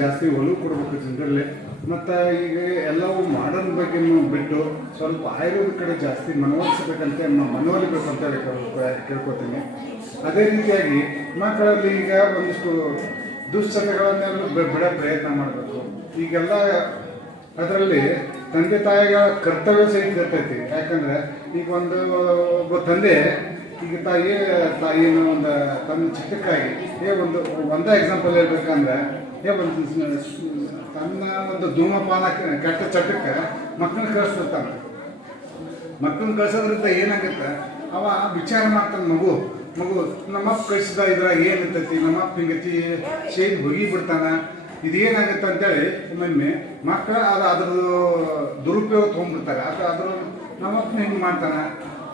ಜಾಸ್ತಿ ಒಲವು ಕೊಡಬೇಕು ಜನರಲ್ಲಿ. ಮತ್ತು ಈಗ ಎಲ್ಲವೂ ಮಾಡರ್ನ್ ಬಗ್ಗೆ ಬಿಟ್ಟು ಸ್ವಲ್ಪ ಆಯುರ್ವೇದ ಕಡೆ ಜಾಸ್ತಿ ಮನವೊಲಿಸಬೇಕಂತ ಮನವೊಲಿಬೇಕು ಅಂತ ಕೇಳ್ಕೊತೀನಿ. ಅದೇ ರೀತಿಯಾಗಿ ಮಕ್ಕಳಲ್ಲಿ ಈಗ ಒಂದಿಷ್ಟು ದುಶ್ಚಟಗಳನ್ನೆಲ್ಲ ಬಿಡೋ ಪ್ರಯತ್ನ ಮಾಡಬೇಕು. ಈಗೆಲ್ಲ ಅದರಲ್ಲಿ ತಂದೆ ತಾಯಿಗಳ ಕರ್ತವ್ಯ ಸಹಿತ ಇರ್ತೈತಿ. ಯಾಕಂದರೆ ಈಗ ಒಬ್ಬ ತಂದೆ ಈಗ ತಾಯಿನ ಒಂದು ತನ್ನ ಚಿಕ್ಕಕ್ಕಾಗಿ ಒಂದೇ ಎಕ್ಸಾಂಪಲ್ ಹೇಳ್ಬೇಕಂದ್ರೆ ತನ್ನ ಒಂದು ಧೂಮಪಾನ ಕೆಟ್ಟ ಚಟಕ್ಕೆ ಮಕ್ಕಳನ್ನ ಕಳಿಸ್ತಿರ್ತಾನೆ. ಮಕ್ಕಳನ್ನ ಕಳ್ಸೋದ್ರಿಂದ ಏನಾಗುತ್ತೆ, ಅವ ವಿಚಾರ ಮಾಡ್ತಾನೆ. ಮಗು ನಮ್ಮಪ್ಪ ಕಳಿಸಿದ ಇದ್ರಾಗ ಏನಿರ್ತೈತಿ, ನಮ್ಮಪ್ಪ ಹಿಂಗತಿ ಶೇನ್ ಹೋಗಿಬಿಡ್ತಾನೆ, ಇದೇನಾಗುತ್ತೆ ಅಂತೇಳಿ ಒಮ್ಮೊಮ್ಮೆ ಮಕ್ಕಳು ಅದ್ರದ್ದು ದುರುಪಯೋಗ ತೊಗೊಂಡ್ಬಿಡ್ತಾರೆ. ಅದ್ರ ನಮ್ಮಪ್ಪ ಹಿಂಗೆ ಮಾಡ್ತಾನೆ,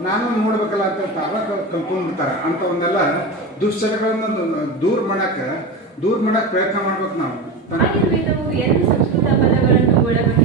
ನಾನು ನೋಡ್ಬೇಕಲ್ಲ ಅಂತ ಅವಾಗ ಕಲ್ತ್ಕೊಂಡ್ಬಿಡ್ತಾರೆ. ಅಂಥವನ್ನೆಲ್ಲ ದುಶ್ಚಟಗಳನ್ನು ದೂರ ಮಾಡಕ್ಕೆ ಪ್ರಯತ್ನ ಮಾಡ್ಬೇಕು ನಾವು. ಆಯುರ್ವೇದವು 2 ಸಂಸ್ಕೃತ ಪದಗಳನ್ನು ಒಳಗೊಂಡಿದೆ.